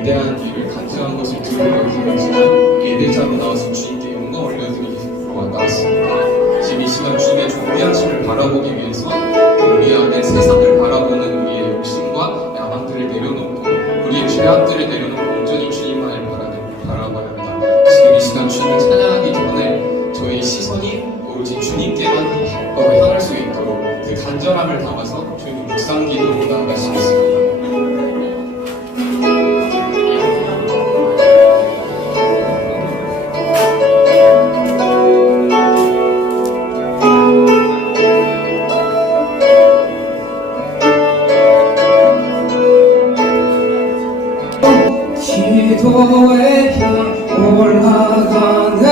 위대한 일을 간증한 것을 들으며 기쁘지만 예배자로 나와서 주님께 영광 올려드리러 나왔습니다. 지금 이 시간 주님의 존귀하심을 바라보기 위해서 우리 안에 세상을 바라보는 우리의 욕심과 야망들을 내려놓고 우리의 죄악들을 내려놓고 온전히 주님만을 바라봐야 합니다. 지금 이 시간 주님을 찬양하기 전에 저희 시선이 오로지 주님께만 향할 수 있도록 그 간절함을 담아서 주님 묵상 기도로 나아가시겠습니다. 기도에 향 올라가는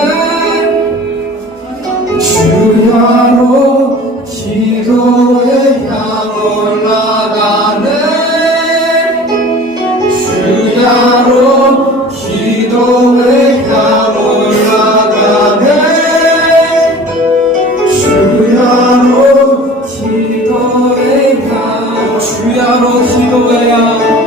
주야로 기도에 향 올라가는 주야로 기도에 향 올라가는 주야로 기도에 향 주야로 기도에 향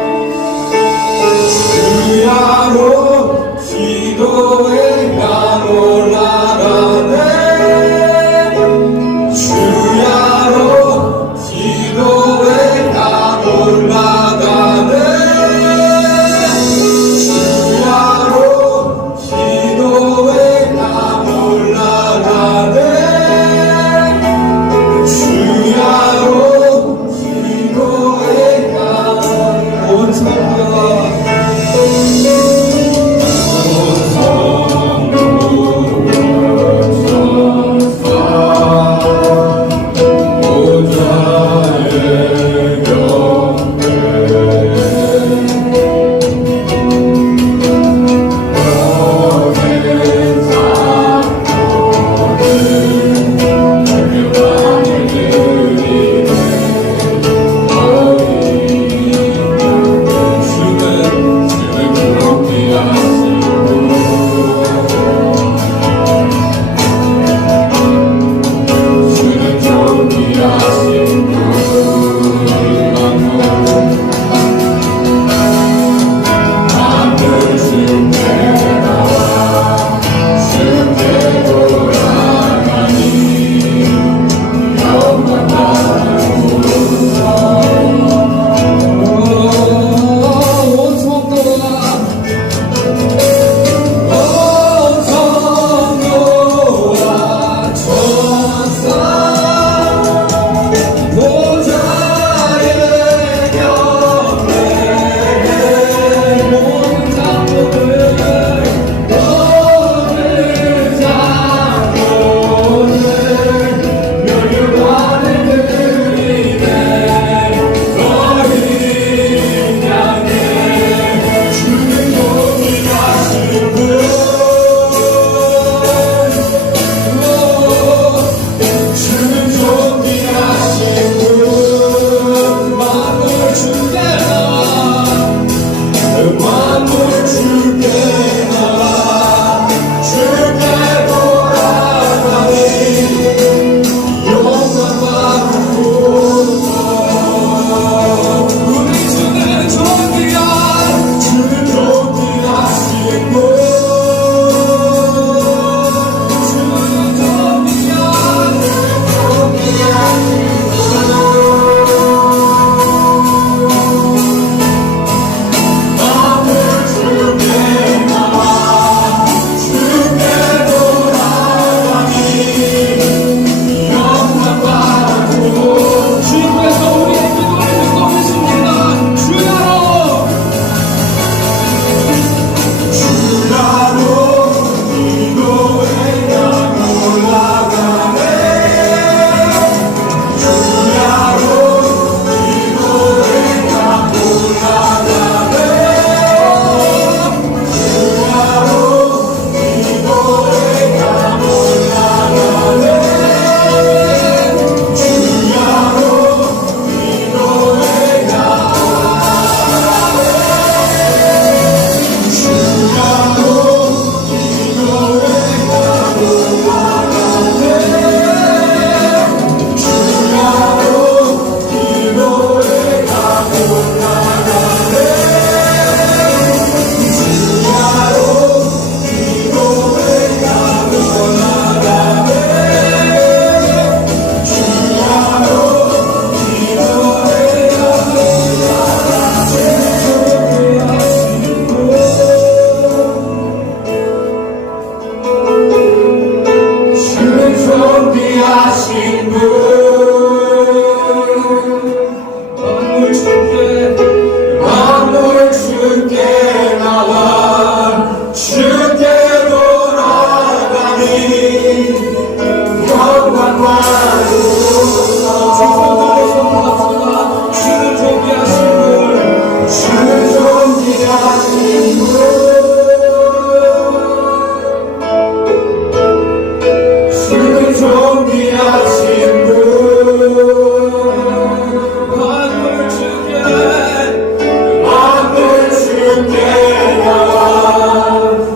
주야로 기도에 향 올라가네 주야로 기도에 향 올라가네 주야로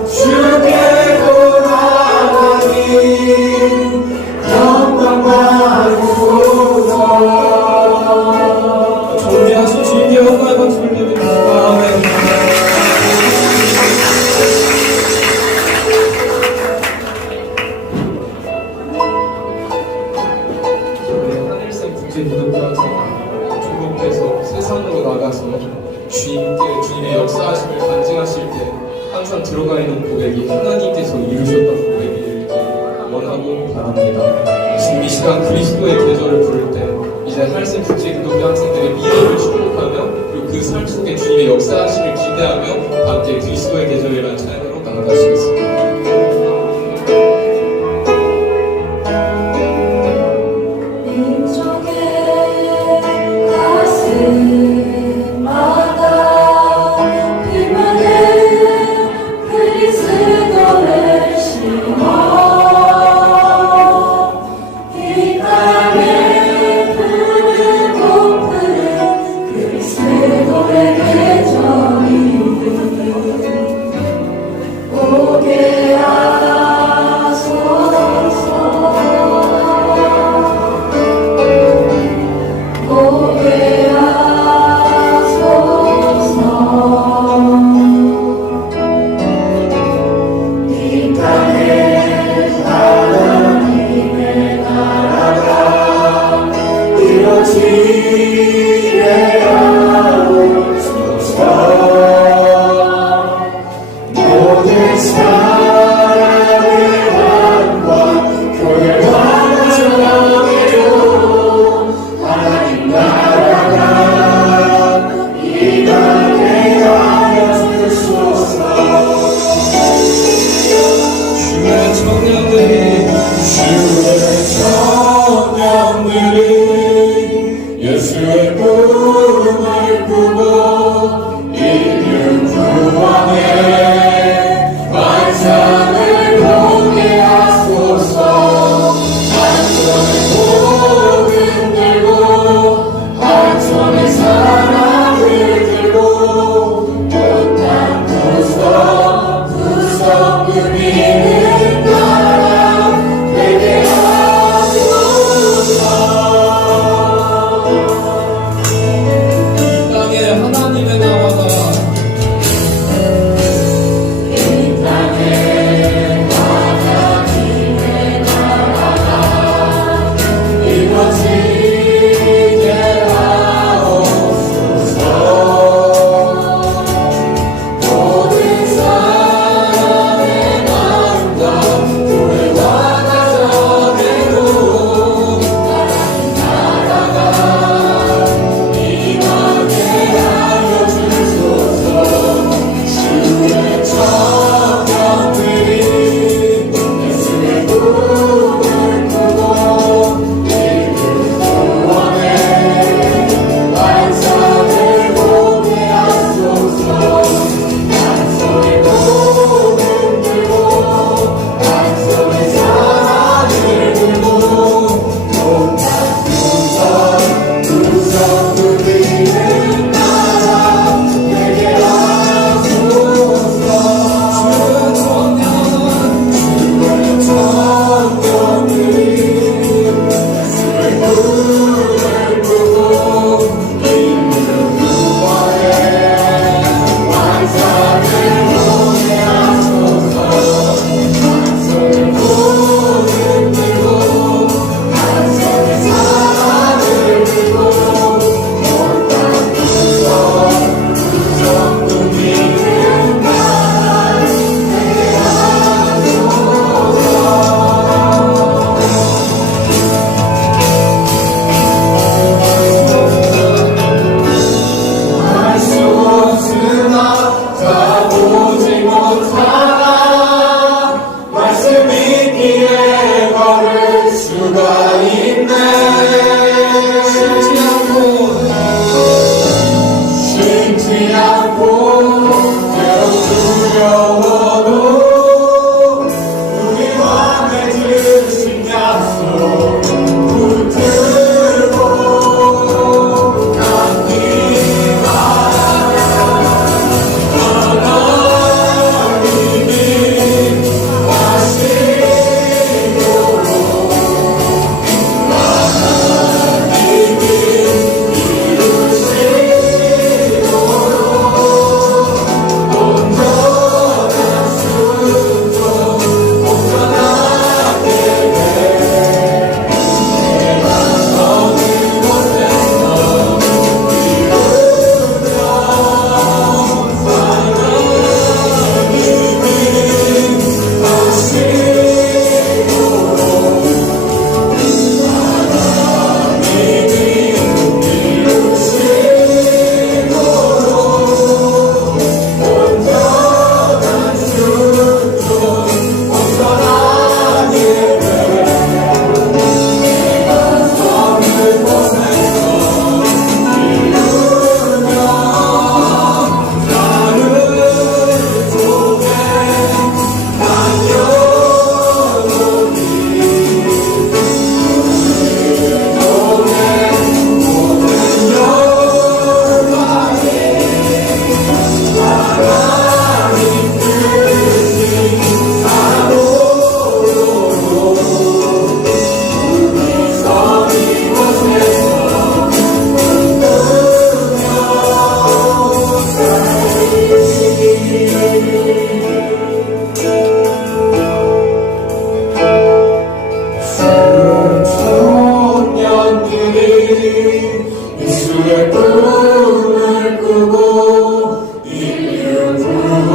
주께 돌아가니 영광 받으소서. 존귀하신 주님께 영광의 박수를 드립니다. 아멘. 하늘색 국제 기독교학생활 졸업해서 세상으로 나가서 주님의 역사하심을 간증하실 때 항상 들어가 있는 고백이 하나님께서 이루셨던 고백이길 원하고 바랍니다. 지금 이 시간 그리스도의 계절을 부를 때 이제 하늘색 국제 기독교 학생들의 미래를 축복하며 그리고 그 삶 속에 주님의 역사하심을 기대하며 함께 그리스도의 계절이라는 찬양으로 나아가시겠습니다.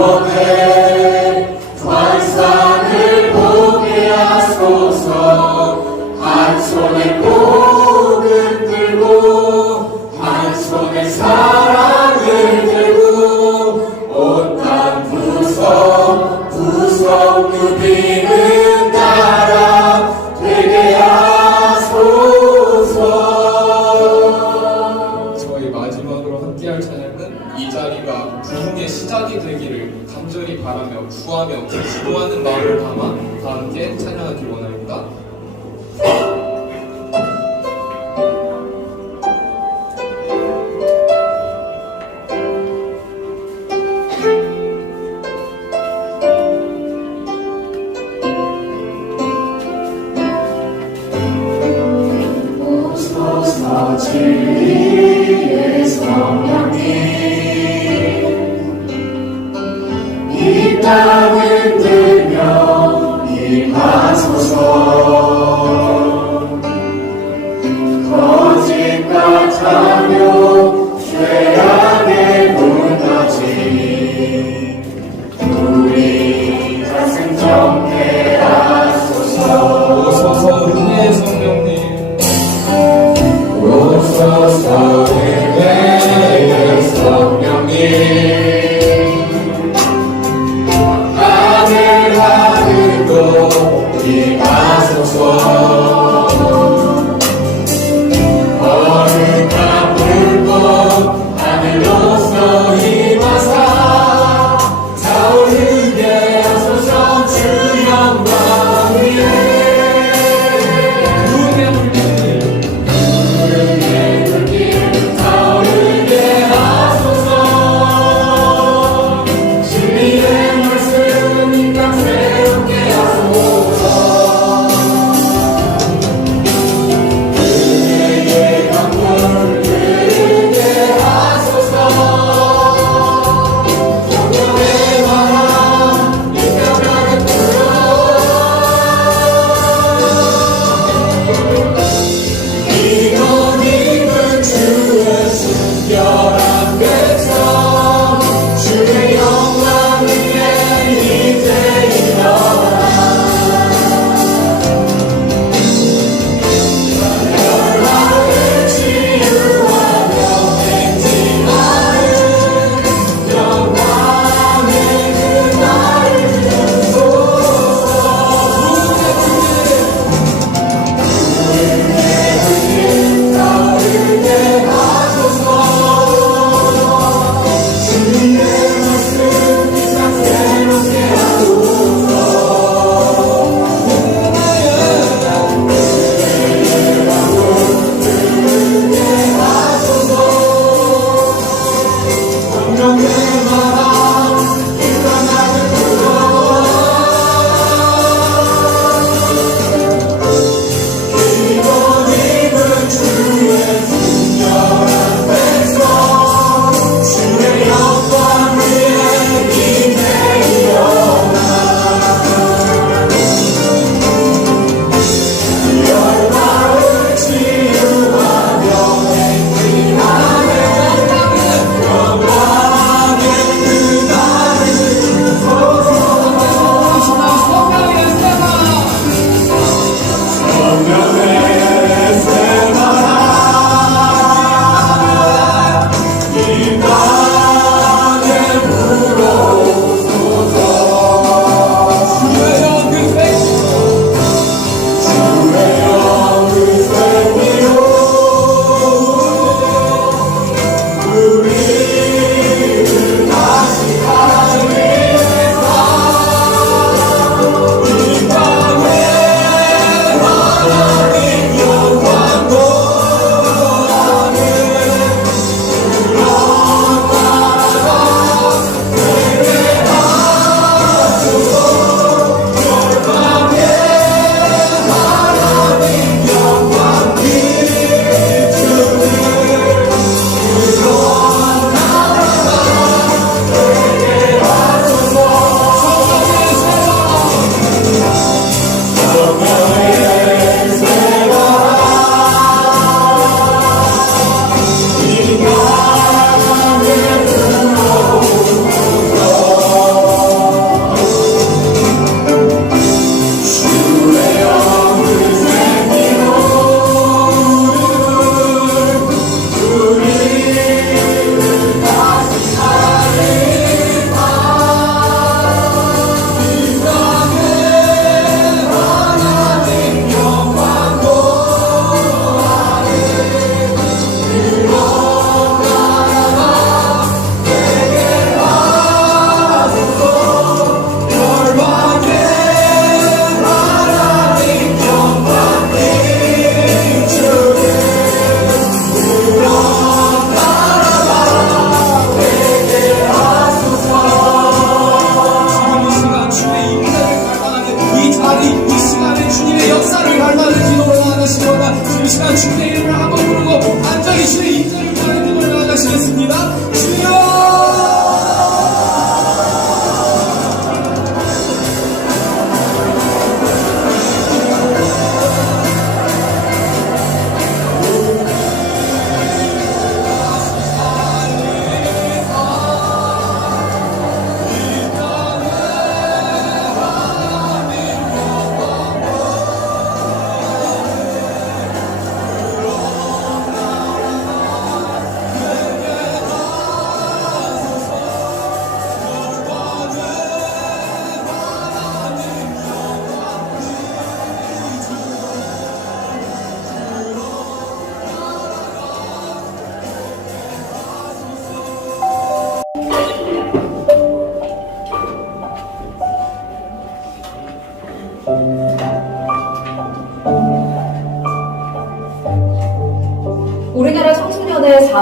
구원의 환상을 보게 하소서. 한 손에 복을 들고 한 손에 사랑을 들고 온땅 부석 누비는 나라 되게 하소서. 저희 마지막으로 함께할 찬양은 이 자리가 부흥의 시작이 되기를 간절히 바라며 구하며 기도하는 마음을 담아 다 함께 찬양하기 원합니다. 오소서 진리의 성령님 이 땅을 들며 임하소서. 거짓과 탐욕 죄악의 문화지 우리 가슴 정케하소서. 오소서 은혜의 성령님 오소서 은혜의 성령님 하늘 하늘도 임하소서. 거룩한 불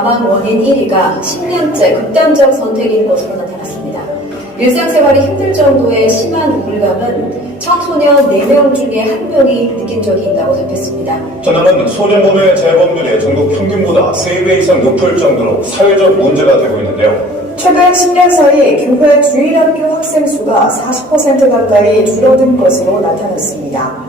사망 원인 1위가 10년째 극단적 선택인 것으로 나타났습니다. 일상생활이 힘들 정도의 심한 우울감은 청소년 4명 중에 1명이 느낀 적이 있다고 답했습니다. 전남은 소년범의 재범률이 전국 평균보다 3배 이상 높을 정도로 사회적 문제가 되고 있는데요. 최근 10년 사이 교회 주일학교 학생 수가 40% 가까이 줄어든 것으로 나타났습니다.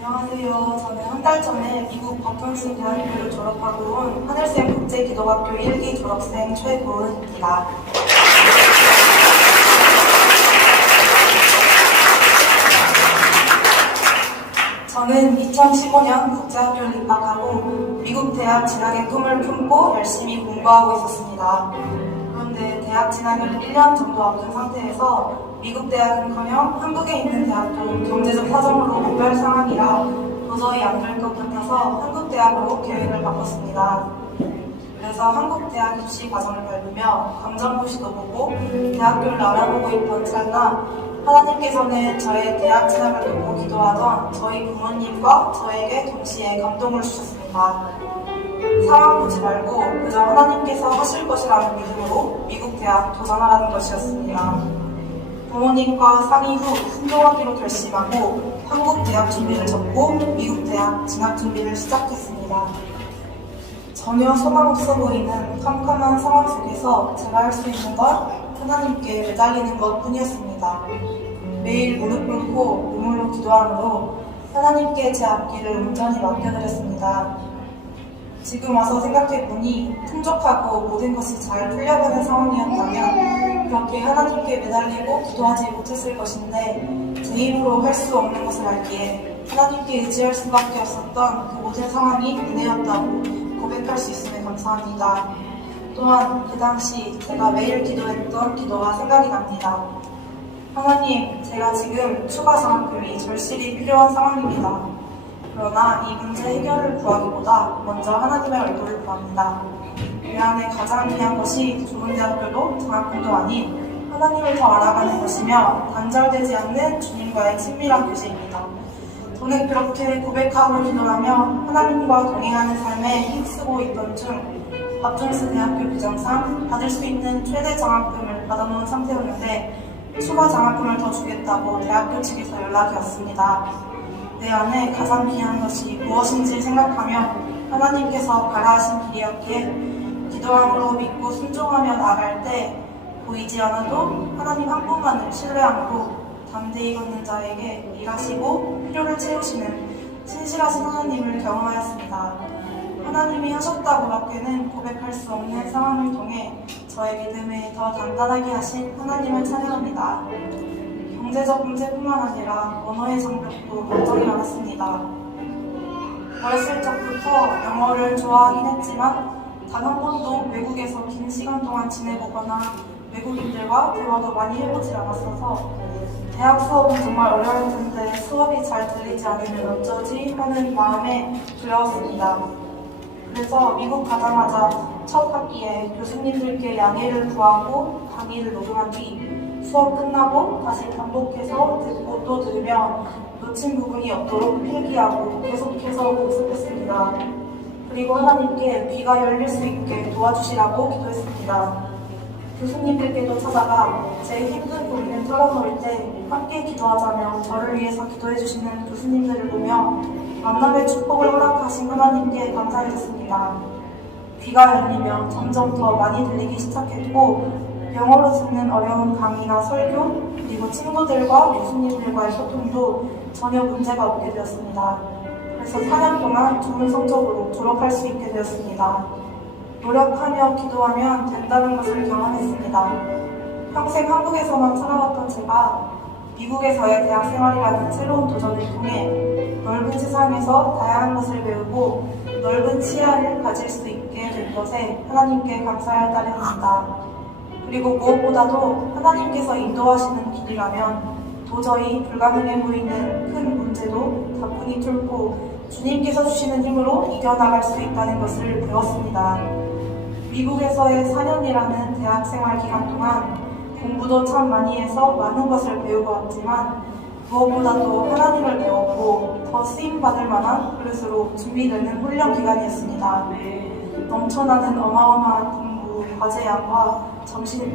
안녕하세요. 저는 한 달 전에 미국 버튼스 대학교를 졸업하고 온 하늘샘 국제기독학교 1기 졸업생 최고은입니다. 저는 2015년 국제학교를 입학하고 미국 대학 진학의 꿈을 품고 열심히 공부하고 있었습니다. 그런데 대학 진학을 1년 정도 앞둔 상태에서 미국 대학은커녕 한국에 있는 대학도 경제적 사정으로 못 갈 상황이라 도저히 안 될 것 같아서 한국 대학으로 계획을 바꿨습니다. 그래서 한국 대학 입시 과정을 밟으며 감정고시도 보고 대학교를 알아보고 있던 찰나 하나님께서는 저의 대학 진학을 돕고 기도하던 저희 부모님과 저에게 동시에 감동을 주셨습니다. 상황 보지 말고 그저 하나님께서 하실 것이라는 믿음으로 미국 대학 도전하라는 것이었습니다. 부모님과 상의 후 순종하기로 결심하고 한국 대학 준비를 접고 미국 대학 진학 준비를 시작했습니다. 전혀 소망 없어 보이는 캄캄한 상황 속에서 제가 할 수 있는 건 하나님께 매달리는 것 뿐이었습니다. 매일 무릎 꿇고 눈물로 기도함으로 하나님께 제 앞길을 온전히 맡겨드렸습니다. 지금 와서 생각해보니 풍족하고 모든 것이 잘 풀려가는 상황이었다면 그렇게 하나님께 매달리고 기도하지 못했을 것인데 제 힘으로 할 수 없는 것을 알기에 하나님께 의지할 수밖에 없었던 그 모든 상황이 은혜였다고 고백할 수 있음에 감사합니다. 또한 그 당시 제가 매일 기도했던 기도가 생각이 납니다. 하나님, 제가 지금 추가 장학금이 절실히 필요한 상황입니다. 그러나 이 문제 해결을 구하기보다 먼저 하나님의 얼굴을 구합니다. 그 안에 가장 귀한 것이 좋은 대학교도 장학금도 아닌 하나님을 더 알아가는 것이며 단절되지 않는 주님과의 친밀한 교제입니다. 저는 그렇게 고백하고 기도하며 하나님과 동행하는 삶에 힘쓰고 있던 중 버튼스 대학교 규정상 받을 수 있는 최대 장학금을 받아놓은 상태였는데 추가 장학금을 더 주겠다고 대학교 측에서 연락이 왔습니다. 내 안에 가장 귀한 것이 무엇인지 생각하며 하나님께서 바라하신 길이었기에 기도함으로 믿고 순종하며 나아갈 때 보이지 않아도 하나님 한 분만을 신뢰함으로 담대히 걷는 자에게 일하시고 필요를 채우시는 신실하신 하나님을 경험하였습니다. 하나님이 하셨다고밖에는 고백할 수 없는 상황을 통해 저의 믿음을 더 단단하게 하신 하나님을 찬양합니다. 경제적 문제뿐만 아니라 언어의 장벽도 걱정이 많았습니다. 어렸을 적부터 영어를 좋아하긴 했지만 단 한 번도 외국에서 긴 시간 동안 지내보거나 외국인들과 대화도 많이 해보질 않았어서 대학 수업은 정말 어려울 텐데 수업이 잘 들리지 않으면 어쩌지 하는 마음에 두려웠습니다. 그래서 미국 가자마자 첫 학기에 교수님들께 양해를 구하고 강의를 녹음한 뒤 수업 끝나고 다시 반복해서 듣고 또 들으며 놓친 부분이 없도록 필기하고 계속해서 복습했습니다. 그리고 하나님께 귀가 열릴 수 있게 도와주시라고 기도했습니다. 교수님들께도 찾아가 제 힘든 고민을 털어놓을 때 함께 기도하자며 저를 위해서 기도해주시는 교수님들을 보며 만남의 축복을 허락하신 하나님께 감사했습니다. 귀가 열리며 점점 더 많이 들리기 시작했고 영어로 듣는 어려운 강의나 설교 그리고 친구들과 교수님들과의 소통도 전혀 문제가 없게 되었습니다. 그래서 4년 동안 좋은 성적으로 졸업할 수 있게 되었습니다. 노력하며 기도하면 된다는 것을 경험했습니다. 평생 한국에서만 살아왔던 제가 미국에서의 대학 생활이라는 새로운 도전을 통해 넓은 세상에서 다양한 것을 배우고 넓은 시야를 가질 수 있게 된 것에 하나님께 감사할 따름입니다. 그리고 무엇보다도 하나님께서 인도하시는 길이라면 도저히 불가능해 보이는 큰 문제도 다분히 뚫고 주님께서 주시는 힘으로 이겨나갈 수 있다는 것을 배웠습니다. 미국에서의 4년이라는 대학생활 기간 동안 공부도 참 많이 해서 많은 것을 배우고 왔지만 무엇보다도 하나님을 배웠고 더 쓰임받을 만한 그릇으로 준비되는 훈련 기간이었습니다. 넘쳐나는 어마어마한 공부, 과제량과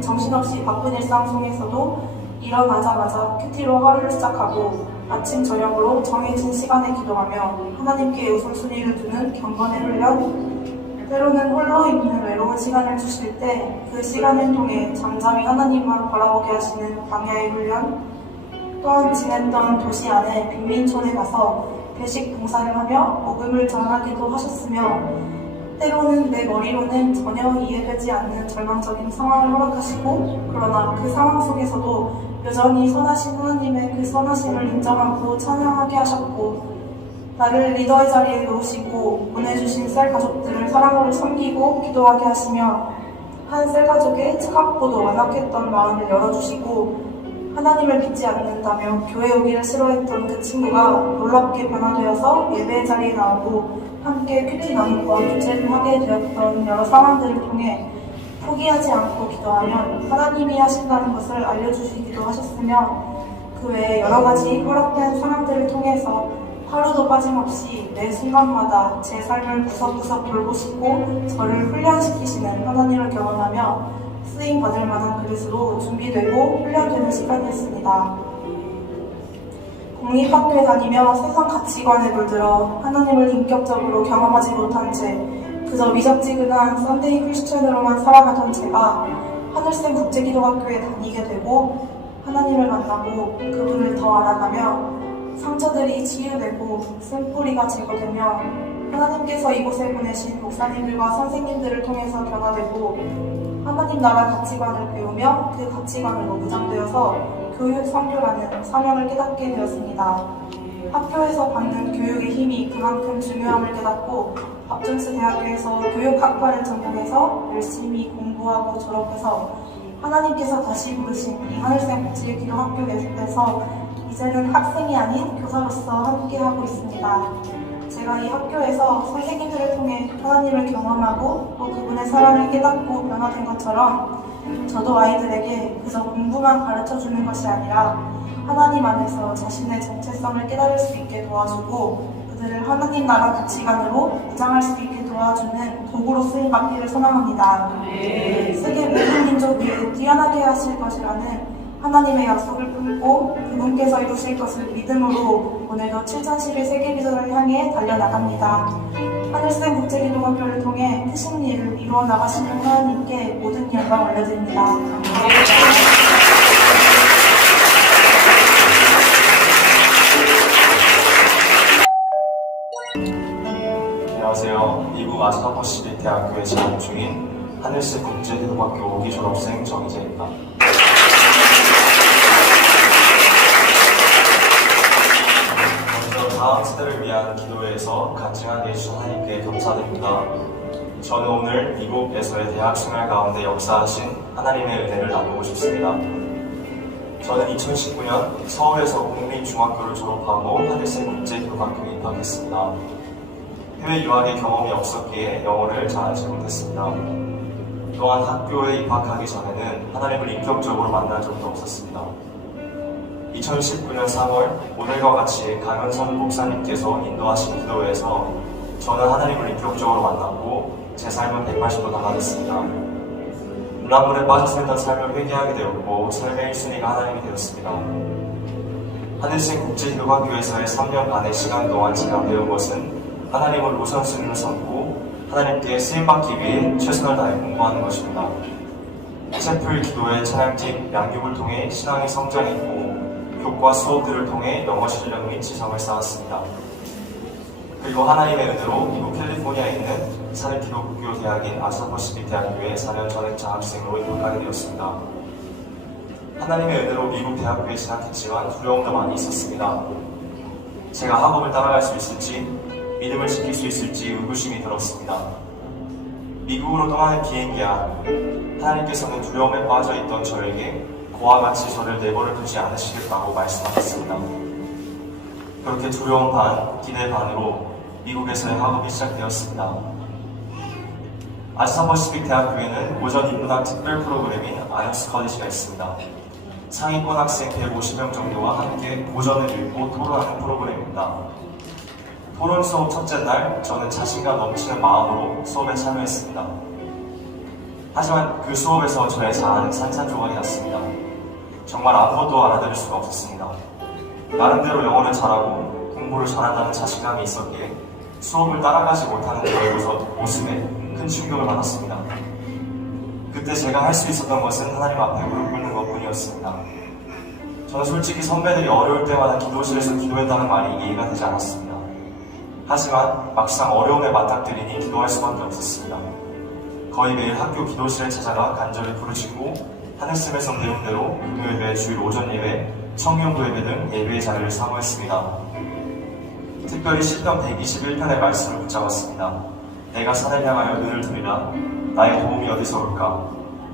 정신없이 바쁜 일상 속에서도 일어나자마자 큐티로 하루를 시작하고 아침 저녁으로 정해진 시간에 기도하며 하나님께 우선순위를 두는 경건의 훈련, 때로는 홀로 있는 외로운 시간을 주실 때 그 시간을 통해 잠잠히 하나님만 바라보게 하시는 광야의 훈련, 또한 지냈던 도시 안에 빈민촌에 가서 배식 봉사를 하며 복음을 전하기도 하셨으며 때로는 내 머리로는 전혀 이해되지 않는 절망적인 상황을 허락하시고 그러나 그 상황 속에서도 여전히 선하신 하나님의 그 선하심을 인정하고 찬양하게 하셨고 나를 리더의 자리에 놓으시고 보내주신 셀가족들을 사랑으로 섬기고 기도하게 하시며 한 셀가족의 차갑고도 완악했던 마음을 열어주시고 하나님을 믿지 않는다며 교회 오기를 싫어했던 그 친구가 놀랍게 변화되어서 예배의 자리에 나오고 함께 큐티 나눔과 교제를 하게 되었던 여러 상황들을 통해 포기하지 않고 기도하면 하나님이 하신다는 것을 알려주시기도 하셨으며 그 외에 여러 가지 허락된 상황들을 통해서 하루도 빠짐없이 매 순간마다 제 삶을 구석구석 돌보시고 저를 훈련시키시는 하나님을 경험하며 쓰임받을 만한 그릇으로 준비되고 훈련되는 시간이었습니다. 공립학교에 다니며 세상 가치관에 물들어 하나님을 인격적으로 경험하지 못한 채 그저 미적지근한 썬데이 크리스천으로만 살아가던 제가 하늘샘 국제기도학교에 다니게 되고 하나님을 만나고 그분을 더 알아가며 상처들이 치유되고 쓴뿌리가 제거되며 하나님께서 이곳에 보내신 목사님들과 선생님들을 통해서 변화되고 하나님 나라 가치관을 배우며 그 가치관으로 무장되어서 교육 선교라는 사명을 깨닫게 되었습니다. 학교에서 받는 교육의 힘이 그만큼 중요함을 깨닫고 밥준스 대학교에서 교육학과를 전공해서 열심히 공부하고 졸업해서 하나님께서 다시 부르신 이 하늘샘 국제기도학교에서 이제는 학생이 아닌 교사로서 함께하고 있습니다. 제가 이 학교에서 선생님들을 통해 하나님을 경험하고 또 그분의 사랑을 깨닫고 변화된 것처럼 저도 아이들에게 그저 공부만 가르쳐주는 것이 아니라 하나님 안에서 자신의 정체성을 깨달을 수 있게 도와주고 그들을 하나님 나라 가치관으로 무장할 수 있게 도와주는 도구로 쓰임받기를 소망합니다. 세계 모든 민족 위에 뛰어나게 하실 것이라는 하나님의 약속을 품고 그분께서 이루실 것을 믿음으로 오늘도 7011 세계비전을 향해 달려나갑니다. 하늘샘 국제기도학교를 통해 크신 일을 이루어 나가시는 하나님께 모든 영광 올려드립니다. 안녕하세요. 미국 아사퍼시비 대학교에 재학 중인 하늘샘 국제기도학교 5기 졸업생 정희재입니다. 먼저 다음 세대를 위한 기도회에서 간증하게 해주신 하나님께 감사드립니다. 저는 오늘 미국에서의 대학 생활 가운데 역사하신 하나님의 은혜를 나누고 싶습니다. 저는 2019년 서울에서 국민중학교를 졸업하고 하늘샘 국제기도학교에 입학했습니다. 해외 유학의 경험이 없었기에 영어를 잘하지 못했습니다. 또한 학교에 입학하기 전에는 하나님을 인격적으로 만난 적도 없었습니다. 2019년 3월 오늘과 같이 강현선 목사님께서 인도하신 기도회에서 저는 하나님을 인격적으로 만났고 제 삶은 180도 달라졌습니다. 문화물에 빠져 살던 삶을 회개하게 되었고 삶의 1순위가 하나님이 되었습니다. 하늘신 국제기도학교에서의 3년간의 시간 동안 제가 배운 것은 하나님을 우선순위로 삼고 하나님께 쓰임받기 위해 최선을 다해 공부하는 것입니다. 채플 기도회 찬양팀 양육을 통해 신앙이 성장했고 교과 수업들을 통해 영어 실력 및 지성을 쌓았습니다. 그리고 하나님의 은혜로 미국 캘리포니아에 있는 사립기독교 대학인 아사퍼시픽 대학교에 4년 전액 장학생으로 입학하게 되었습니다. 하나님의 은혜로 미국 대학교에 진학했지만 두려움도 많이 있었습니다. 제가 학업을 따라갈 수 있을지, 믿음을 지킬 수 있을지 의구심이 들었습니다. 미국으로 떠나는 비행기 안, 하나님께서는 두려움에 빠져있던 저에게 그와 같이 저를 내버려 두지 않으시겠다고 말씀하셨습니다. 그렇게 두려움 반, 기대 반으로 미국에서의 학업이 시작되었습니다. 아사퍼시픽 대학교에는 오전 인문학 특별 프로그램인 아이언스 컬리지가 있습니다. 상위권 학생 150명 정도와 함께 고전을 읽고 토론하는 프로그램입니다. 토론 수업 첫째 날, 저는 자신감 넘치는 마음으로 수업에 참여했습니다. 하지만 그 수업에서 저의 자아는 산산조각이 났습니다. 정말 아무것도 알아들을 수가 없었습니다. 나름대로 영어를 잘하고 공부를 잘한다는 자신감이 있었기에 수업을 따라가지 못하는 저의 모습에 큰 충격을 받았습니다. 그때 제가 할 수 있었던 것은 하나님 앞에 무릎 꿇는 것뿐이었습니다. 저는 솔직히 선배들이 어려울 때마다 기도실에서 기도했다는 말이 이해가 되지 않았습니다. 하지만 막상 어려움에 맞닥뜨리니 기도할 수밖에 없었습니다. 거의 매일 학교 기도실에 찾아가 간절히 부르짖고 하늘씀에서 배운 대로 금요일에 주일 오전 예배, 청년부 예배 등 예배의 자리를 사모했습니다. 특별히 시편 121편의 말씀을 붙잡았습니다. 내가 산을 향하여 눈을 들이라 나의 도움이 어디서 올까?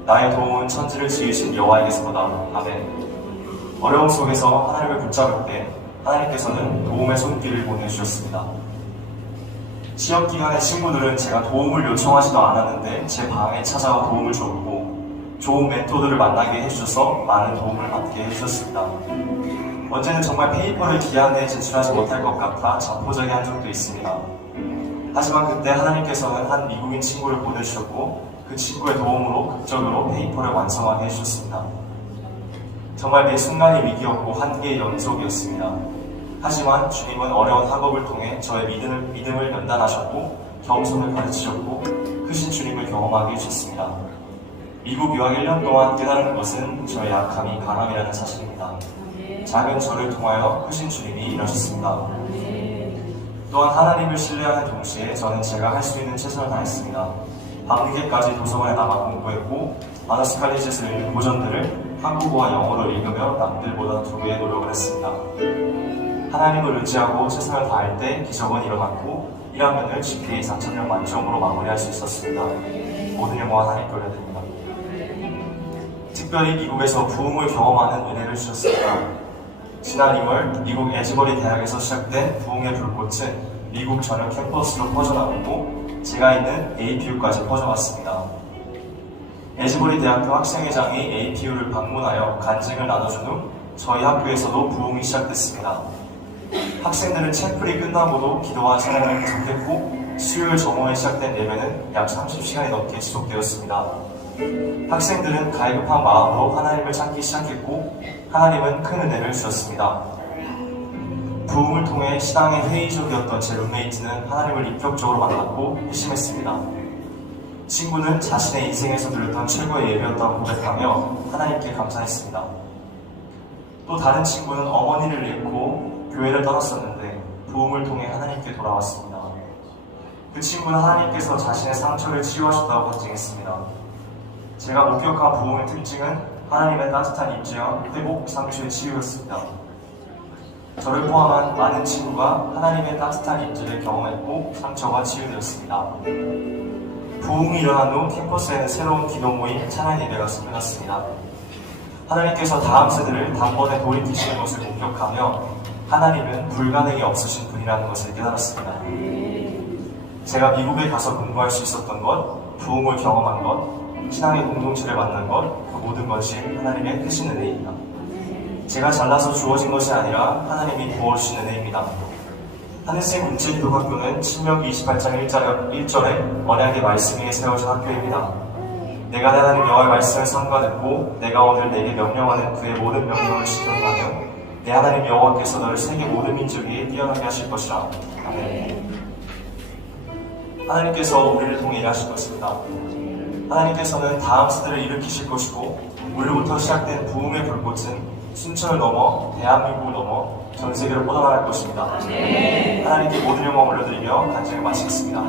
나의 도움은 천지를 지으신 여호와에게서보다. 아멘. 어려움 속에서 하나님을 붙잡을 때 하나님께서는 도움의 손길을 보내주셨습니다. 시험 기간에 친구들은 제가 도움을 요청하지도 않았는데 제 방에 찾아와 도움을 줬고 좋은 멘토들을 만나게 해주셔서 많은 도움을 받게 해주셨습니다. 언제는 정말 페이퍼를 기한 내에 제출하지 못할 것 같아 자포자기 한 적도 있습니다. 하지만 그때 하나님께서는 한 미국인 친구를 보내주셨고 그 친구의 도움으로 극적으로 페이퍼를 완성하게 해주셨습니다. 정말 매 순간이 위기였고 한계의 연속이었습니다. 하지만 주님은 어려운 학업을 통해 저의 믿음을 연단하셨고 겸손을 가르치셨고 크신 주님을 경험하게 해주셨습니다. 미국 유학 1년 동안 깨달은 것은 저의 약함이 강함이라는 사실입니다. 작은 저를 통하여 크신 주님이 일하셨습니다. 또한 하나님을 신뢰하는 동시에 저는 제가 할 수 있는 최선을 다했습니다. 밤늦게까지 도서관에 나가 공부했고 아너스 칼리지에서 읽는 고전들을 한국어와 영어로 읽으며 남들보다 2배의 노력을 했습니다. 하나님을 의지하고 최선을 다할 때 기적은 일어났고 1학년을 GPA 4,000점 만점으로 마무리할 수 있었습니다. 모든 영광은 하나님 돌려드립니다. 특별히 미국에서 부흥을 경험하는 은혜를 주셨습니다. 지난 2월 미국 에즈버리 대학에서 시작된 부흥의 불꽃은 미국 전역 캠퍼스로 퍼져나갔고 제가 있는 APU까지 퍼져갔습니다. 에즈버리 대학교 학생회장이 APU를 방문하여 간증을 나눠준 후 저희 학교에서도 부흥이 시작됐습니다. 학생들은 채플이 끝나고도 기도와 찬양을 계속했고 수요일 정오에 시작된 예배는 약 30시간이 넘게 지속되었습니다. 학생들은 갈급한 마음으로 하나님을 찾기 시작했고 하나님은 큰 은혜를 주셨습니다. 부흥을 통해 신앙에 회의적이었던 제 룸메이트는 하나님을 인격적으로 만났고 회심했습니다. 친구는 자신의 인생에서 들었던 최고의 예배였다고 고백하며 하나님께 감사했습니다. 또 다른 친구는 어머니를 잃고 교회를 떠났었는데 부흥을 통해 하나님께 돌아왔습니다. 그 친구는 하나님께서 자신의 상처를 치유하셨다고 간증했습니다. 제가 목격한 부흥의 특징은 하나님의 따뜻한 임재와 회복, 상처의 치유였습니다. 저를 포함한 많은 친구가 하나님의 따뜻한 임재를 경험했고 상처가 치유되었습니다. 부흥이 일어난 후 캠퍼스에는 새로운 기도 모임, 찬양 예배가 생겨났습니다. 하나님께서 다음 세대를 단번에 돌이키시는 것을 목격하며 하나님은 불가능이 없으신 분이라는 것을 깨달았습니다. 제가 미국에 가서 공부할 수 있었던 것, 부흥을 경험한 것, 신앙의 공동체를 만난 것, 그 모든 것이 하나님의 크신 은혜입니다. 제가 잘나서 주어진 것이 아니라 하나님이 부어주신 은혜입니다. 하늘색 문제기도학교는 신명기 28장 1절에 언약의 말씀 위에 세워진 학교입니다. 내가 내 하나님 여호와의 말씀을 삼가 듣고 내가 오늘 내게 명령하는 그의 모든 명령을 지켜하며 내 하나님 여호와께서 너를 세계 모든 민족 위에 뛰어나게 하실 것이라. 아멘. 하나님께서 우리를 통해 일하실 것입니다. 하나님께서는 다음 세대를 일으키실 것이고 우리로부터 시작된 부흥의 불꽃은 순천을 넘어 대한민국을 넘어 전 세계로 뻗어나갈 것입니다. 하나님께 모든 영광 올려드리며 간증을 마치겠습니다.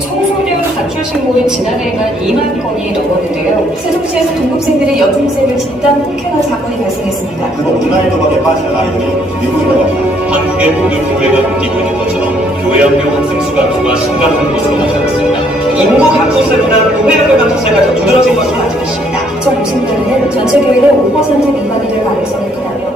청소년 가출 신고는 지난해에만 2만 건이 넘었는데요. 세종시에서 동급생들이 여중생을 집단 폭행한 사건이 발생했습니다. 그거 문화의 도박에 빠지는 아이들이 미국에 나갑니다. 한국의 모든 교회가 느끼고 있는 것처럼 교회학교 학생 수가 누가 심각한 것으로 나타났습니다. 인구 감소세보다 교회학교 감소세가 더 두드러진 것으로 나타났습니다. 2050년에는 전체 교회는 5% 미만이 될 가능성이 크다며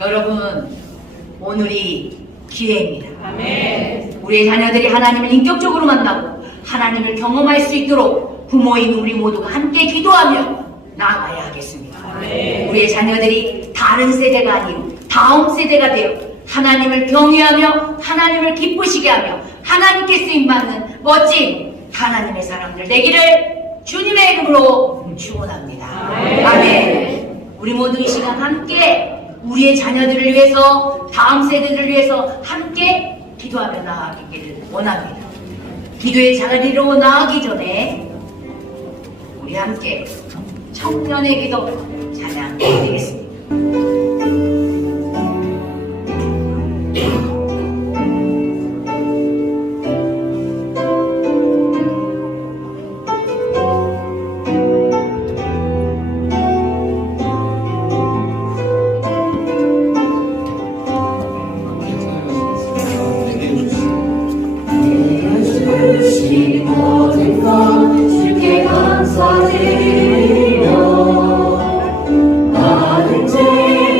여러분, 오늘이 기회입니다. 우리의 자녀들이 하나님을 인격적으로 만나고 하나님을 경험할 수 있도록 부모인 우리 모두가 함께 기도하며 나아가야 하겠습니다. 우리의 자녀들이 다른 세대가 아닌 다음 세대가 되어 하나님을 경외하며 하나님을 기쁘시게 하며 하나님께 쓰임받는 멋진 하나님의 사람들 되기를 주님의 이름으로 축원합니다. 아멘. 우리 모두 이 시간 함께 우리의 자녀들을 위해서 다음 세대들을 위해서 함께 기도하며 나아가기를 원합니다. 기도의 자리로 나아가기 전에 우리 함께 청년의 기도 찬양드리겠습니다. 모든 것 주께 감사드리며 나는 죄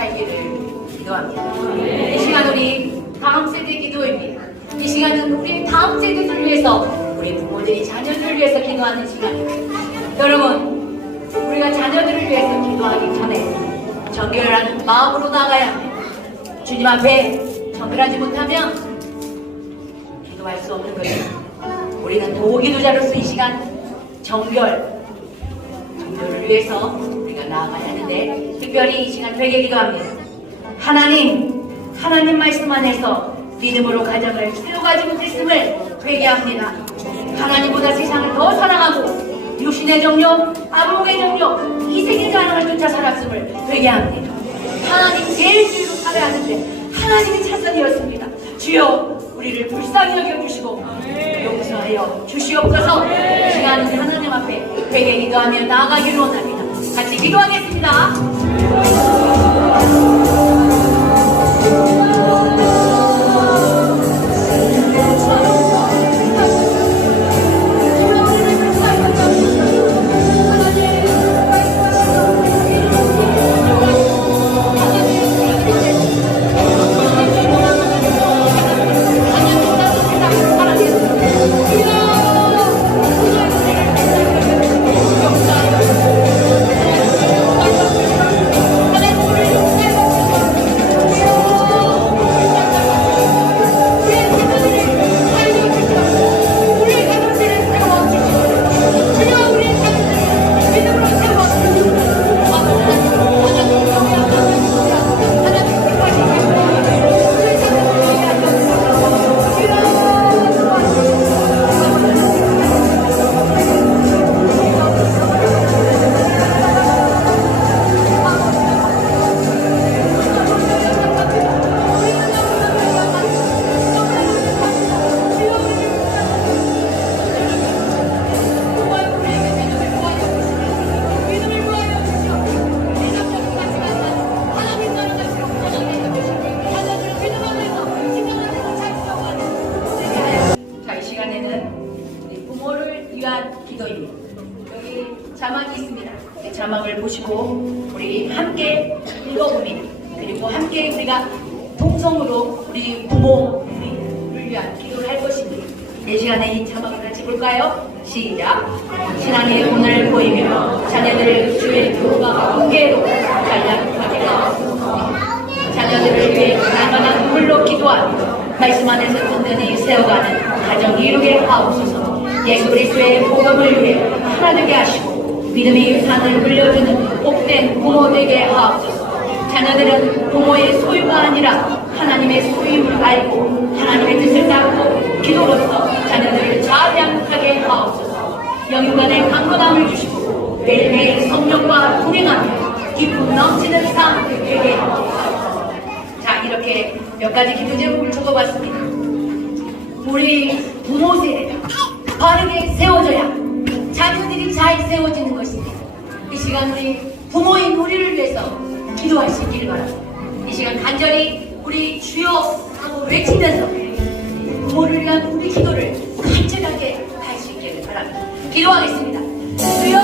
살기를 기도합니다. 이 시간 우리 다음 세대 기도입니다. 이 시간은 우리 다음 세대를 위해서, 우리 부모들이 자녀들을 위해서 기도하는 시간입니다. 여러분, 우리가 자녀들을 위해서 기도하기 전에 정결한 마음으로 나가야 합니다. 주님 앞에 정결하지 못하면 기도할 수 없는 것입니다. 우리는 도기도자로서 이 시간 정결을 위해서 우리가 나아가야 하는데, 특별히 이 시간 되게 기도합니다. 하나님 말씀 안에서 믿음으로 가정을 세워가지 못했음을 회개합니다. 하나님보다 세상을 더 사랑하고 육신의 정욕, 안목의 정욕, 이색의 자랑을 쫓아 살았음을 회개합니다. 하나님 제일주의로 살아야 하는데 하나님이 차선이었습니다. 주여, 우리를 불쌍히 여겨주시고 용서하여 주시옵소서. 이 시간 우리 하나님 앞에 회개 기도하며 나아가기를 원합니다. 같이 기도하겠습니다. 자막이 있습니다. 자막을 보시고 우리 함께 읽어봅니다. 그리고 함께 우리가 동성으로 우리 부모를 위한 기도를 할 것입니다. 이 시간에 이 자막을 같이 볼까요? 시작. 신앙이 오늘 보이며 자녀들을 주의 교훈과 공개로 잘나가게 하옵소서. 자녀들을 위해 날마다 눈물로 기도하며 말씀 안에서 든든히 세워가는 가정 이루게 하옵소서. 예수 그리스도의 복음을 위해 하나 되게 하시고 믿음의 유산을 물려주는 복된 부모 되게 하옵소서. 자녀들은 부모의 소유가 아니라 하나님의 소유임을 알고 하나님의 뜻을 따르고 기도로서 자녀들을 잘 양육하게 하옵소서. 영육간의 강건함을 주시고 매일매일 성령과 동행하며 기쁨 넘치는 삶 되게 하옵소서. 자, 이렇게 몇 가지 기도 제목을 적어봤습니다. 우리 부모 세대가 바르게 세워져야 자녀들이 잘 세워지는 것입니다. 이 시간 우리 부모인 우리를 위해서 기도할 수 있기를 바랍니다. 이 시간 간절히 우리 주여 하고 외치면서 부모를 위한 우리 기도를 간절하게 할 수 있기를 바랍니다. 기도하겠습니다. 주여!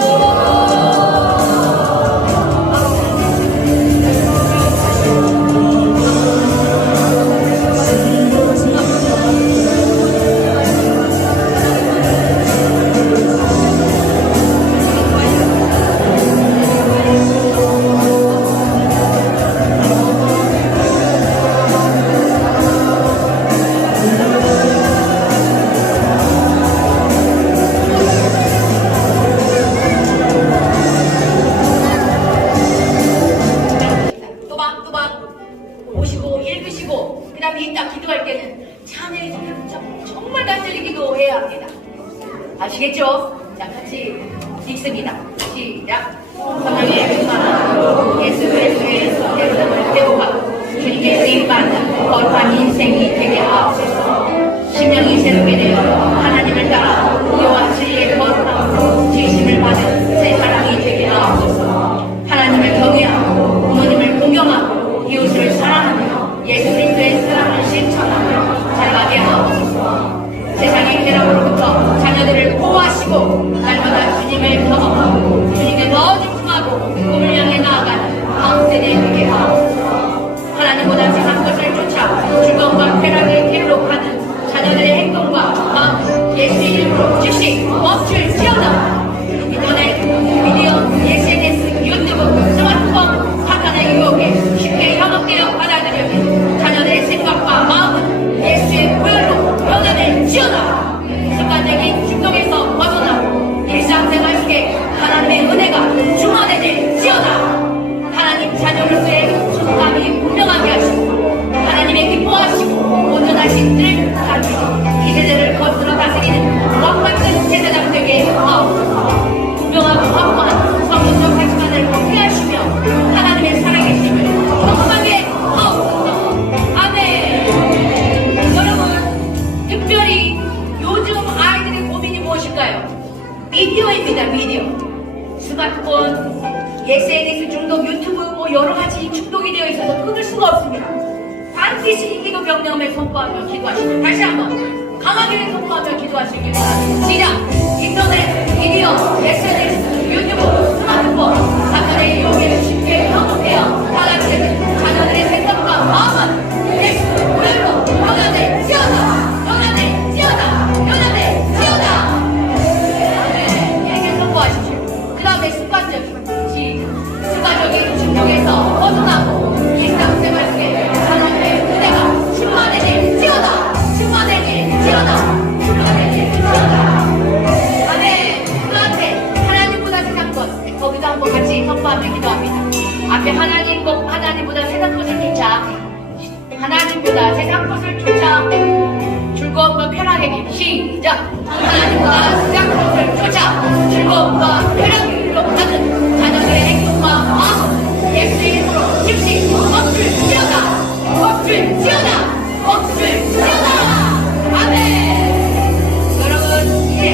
보시고 읽으시고 그 다음에 이따 기도할 때는 자녀의 정말 간절히 기도해야 합니다. 아시겠죠? 자, 같이 읽습니다. 시작. 성령의 충만함으로 예수 그리스도의 성령을 회복하고 주님께 쓰임받는 거룩한 인생이 되게 하옵소서. 심령이 새롭게 되어 하나님을 따라 의와 진리의 거룩함으로 지으심을 받은 새 사랑이 되게 하옵소서. 하나님을 경외하고 부모님을 공경하고 이웃을 사랑하며 예수 그리스도의 사랑을 실천하며 살아가게 하옵소서. 세상의 괴로움으로부터 자녀들을 보호하시고 날마다 주님을 경험하고 주님의 더 SNS 중독, 유튜브 뭐 여러 가지 중독이 되어 있어서 끊을 수가 없습니다. 반드시 이 기도 명령을 선포하며 기도하시길 다시 한번 강하게 선포하며 기도하시길 바랍니다. 시작! 인터넷, 미디어, SNS, 유튜브, 스마트폰, 사탄의 유혹에 쉽게 현혹되어 타락되는 자녀들의 생각과 마음은 예수 이름으로 변화되지어다! 변화되지어다! 변화되지어다! 이렇게 선포하십시오. 그 다음에 습관적인 중독에서 벗어나고 일상생활 속에 하나님의 은혜가 충만해질지어다! 충만해질지어다! 충만해질지어다! 아멘! 그 앞에 하나님보다 세상 것 거기도 한번 같이 선포하며 기도합니다. 앞에 하나님보다 세상 것을 쫓아 하나님보다 세상 것을 쫓아 즐거움과 쾌락의 길 시작! 하나님보다 세상 것을 쫓아 즐거움과 쾌락의 길로 가는 자녀들의 행동과 마음 예수의 이름으로 즉시 멈출지어다! 멈출지어다! 멈출지어다! 아멘! 여러분 이제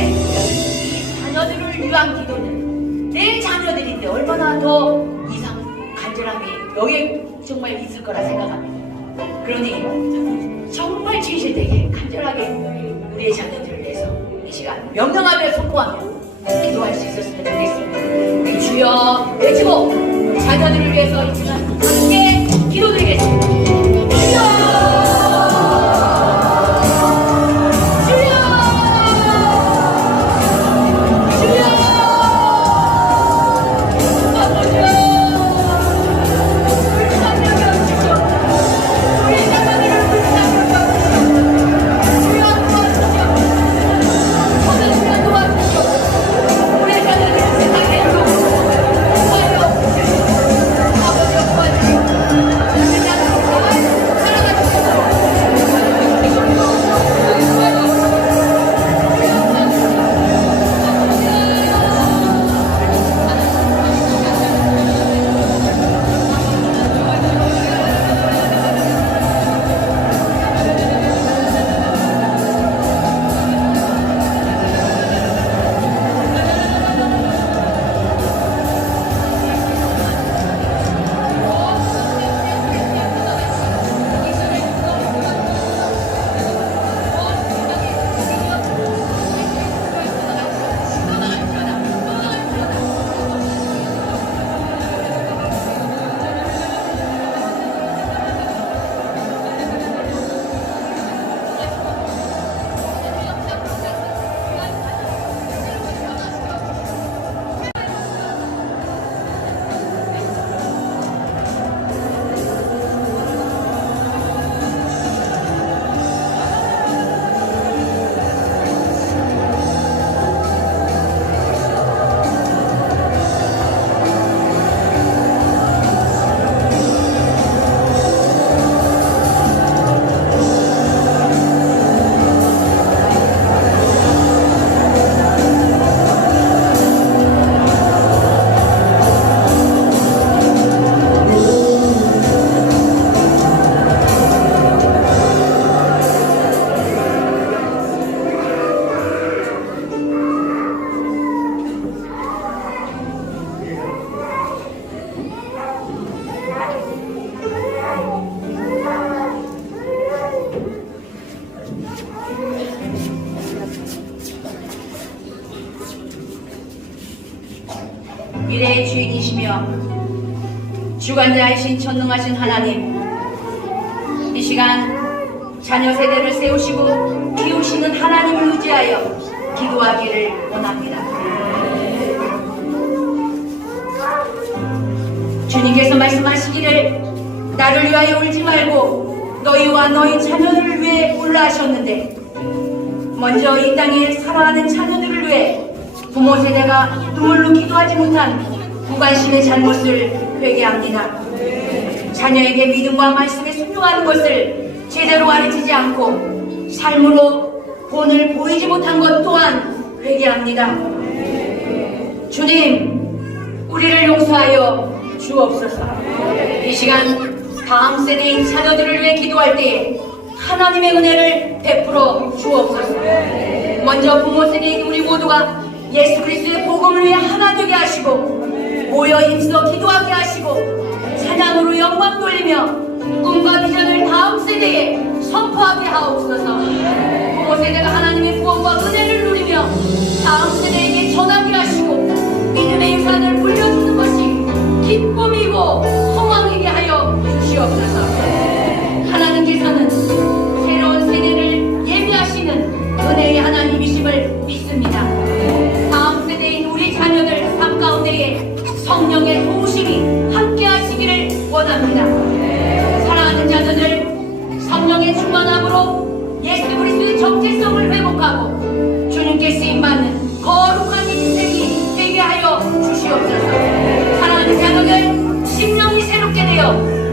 자녀들을 위한 기도는 내 자녀들인데 얼마나 더 이상 간절함이 여기에 정말 있을 거라 생각합니다. 그러니 정말 진실되게 간절하게 우리의 자녀들을 위해서 이 시간 명령하며 선포하며 기도할 수 있었으면 좋겠습니다. 우리 주여 외치고 자녀들을 위해서 이 시간 함께 기도드리겠습니다. 미래의 주인이시며 주관자이신 전능하신 하나님, 이 시간 자녀 세대를 세우시고 키우시는 하나님을 의지하여 기도하기를 원합니다. 주님께서 말씀하시기를 나를 위하여 울지 말고 너희와 너희 자녀들을 위해 울라 하셨는데, 먼저 이 땅에 살아가는 자녀들을 위해 부모 세대가 눈물로 기도하지 못한 무관심의 잘못을 회개합니다. 자녀에게 믿음과 말씀에 순종하는 것을 제대로 가르치지 않고 삶으로 본을 보이지 못한 것 또한 회개합니다. 주님, 우리를 용서하여 주옵소서. 이 시간 다음 세대인 자녀들을 위해 기도할 때에 하나님의 은혜를 베풀어 주옵소서. 먼저 부모 세대인 우리 모두가 예수 그리스도의 복음을 위해 하나 되게 하시고 모여 힘써 기도하게 하시고 찬양으로 영광 돌리며 꿈과 비전을 다음 세대에 선포하게 하옵소서. 부모 세대가 하나님의 구원과 은혜를 누리며 다음 세대에게 전하게 하시고 믿음의 유산을 물려주는 것이 기쁨이고 소망이게 하여 주시옵소서. 하나님께서는 새로운 세대를 예비하시는 은혜의 하나님이심을 믿습니다. 다음 세대인 우리 자녀들 삶 가운데에 성령의 도우심이 함께 하시기를 원합니다. 사랑하는 자녀들, 성령의 충만함으로 예수 그리스도의 정체성을 회복하고 주님께 쓰임받는 거룩한 인생이 되게 하여 주시옵소서. 사랑하는 자녀들, 심령이 새롭게 되어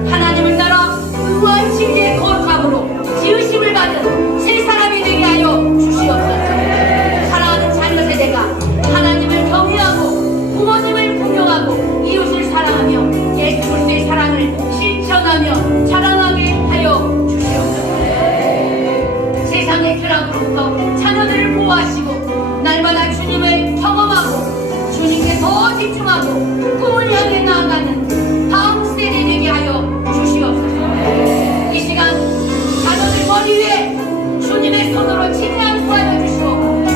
하나님을 따라 의와 진리의 거룩함으로 지으심을 받은 새 사람이 되게 하여 주시옵소서. 사랑하는 자녀 세대가 하나님을 경외하고 부모님을 공경하고 이웃을 사랑하며 예수 그리스도의 사랑을 실천하며 자랑하게 하여 주시옵소서. 세상의 쾌락으로부터 자녀들을 보호하시고 날마다 주님을 경험하고 주님께 더 집중하고 꿈을 향해 나아가는 다음 세대 되게 하여 주시옵소서. 이 시간 자녀들 머리 위에 주님의 손으로 친히 수하여 주시고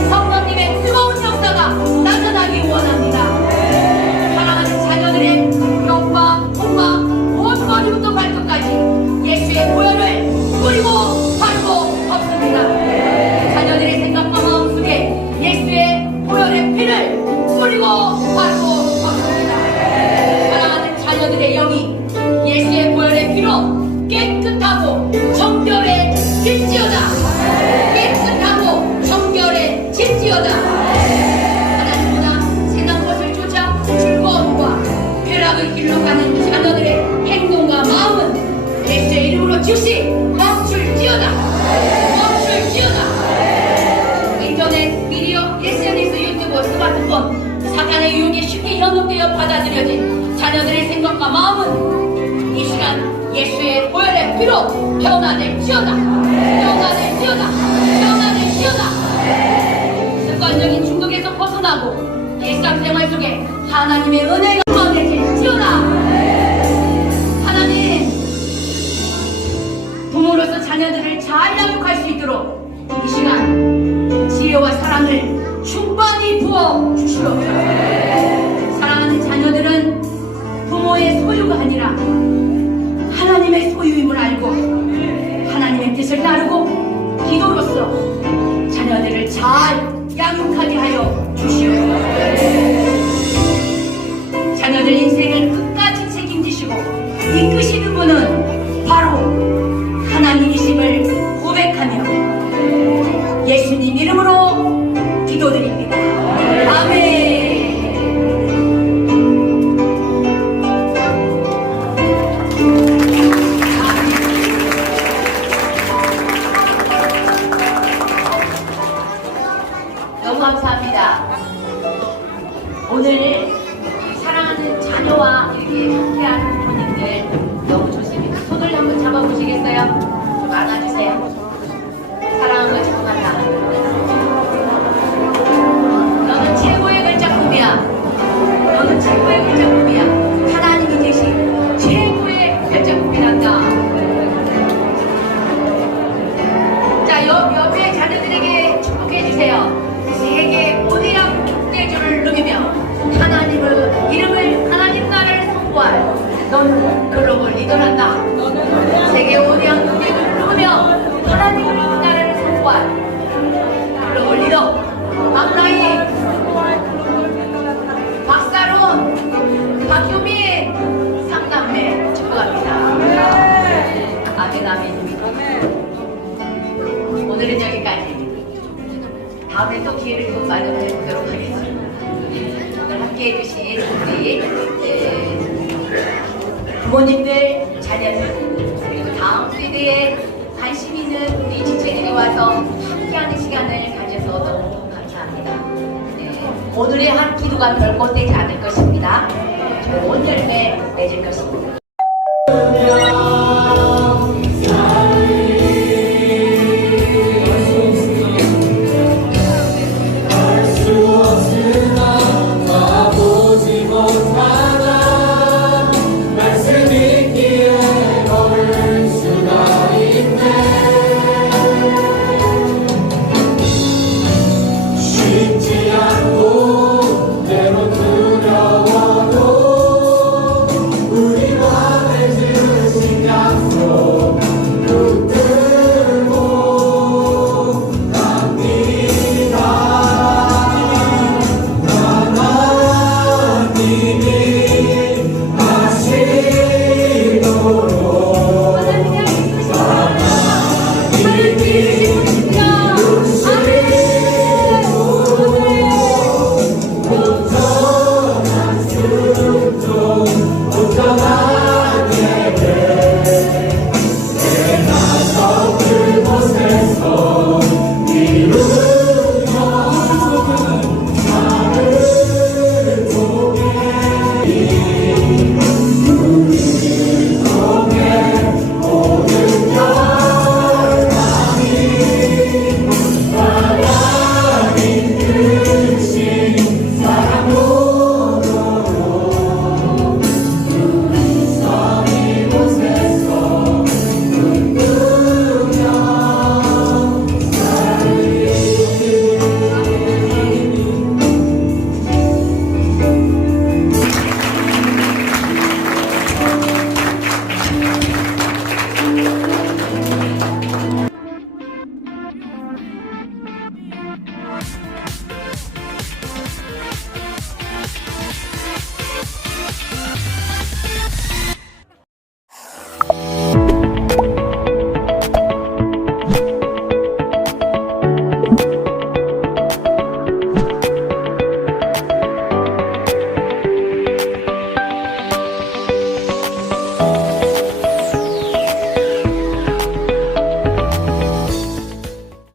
성령님의 뜨거운 역사가 나타나기 원합니다. 사랑하는 자녀들의 영과 공과 모든 머리부터 발끝까지 예수의 보혈을 뿌리고 바르고 덮습니다. 자녀들의 생각과 마음속에 예수의 보혈의 피를 뿌리고 바르고 덮습니다. 사랑하는 자녀들의 영이 예수의 보혈의 피로 깨끗하고 정결해질지어다. 깨끗하고 정결해질지어다. 하나님보다 세상 것을 쫓아 즐거움과 쾌락의 길로 가는 자녀들의 행동과 마음은 예수의 이름으로 즉시 멈출지어다. 멈출지어다. 인터넷, 미디어, SNS, 유튜브, 스마트폰, 사탄의 유혹에 쉽게 현혹되어 받아들여진 자녀들의 생각과 마음은 이 시간 예수의 보혈의 피로 변화될지어다. 변화될지어다. 변화될지어다. 습관적인 중독에서 벗어나고 일상생활 속에 하나님의 은혜가 충만해질지어다. 하나님, 부모로서 자녀들을 잘 양육할 수 있도록 이 시간 지혜와 사랑을 충만히 부어 주시옵소서. 사랑하는 자녀들은 부모의 소유가 아니라 하나님의 소유임을 알고 하나님의 뜻을 따르고 기도로서 자녀들을 잘 양육하게 하여 주시옵소서. 자녀들 인생을 끝까지 책임지시고 이끄시는 분은 바로 하나님이심을 고백하며 예수님 이름으로 기도드립니다. 아멘. 너무 감사합니다. 오늘 사랑하는 자녀와 이렇게 함께하는 부모님들 너무 좋습니다. 손을 한번 잡아보시겠어요? 좀 안아주세요. 사랑하고 축복한다. 너는 최고의 글자품이야. 너는 최고의 글자품이야. 하나님이 계신 최고의 글자품이란다. 자, 옆에 자녀들에게 축복해주세요. 세계 오대양 축대주를 누리며 하나님을 이름을 하나님 나라를 선포할 너는 글로벌 리더란다. 세계 오대양 축대주를 누리며 하나님을 나라를 선포할 글로벌 리더 박나희, 박사론, 박효민 삼남매 축복합니다. 아멘 아멘. 오늘은 여기까지. 다음에 또 기회를 또 마련해 보도록 하겠습니다. 오늘 함께 해주신 우리 부모님들, 자녀들, 그리고 다음 세대에 관심 있는 우리 지체들이 와서 함께하는 시간을 가져서 너무 감사합니다. 오늘의 한 기도가 별것 되지 않을 것입니다. 좋은 열매 맺을 것입니다.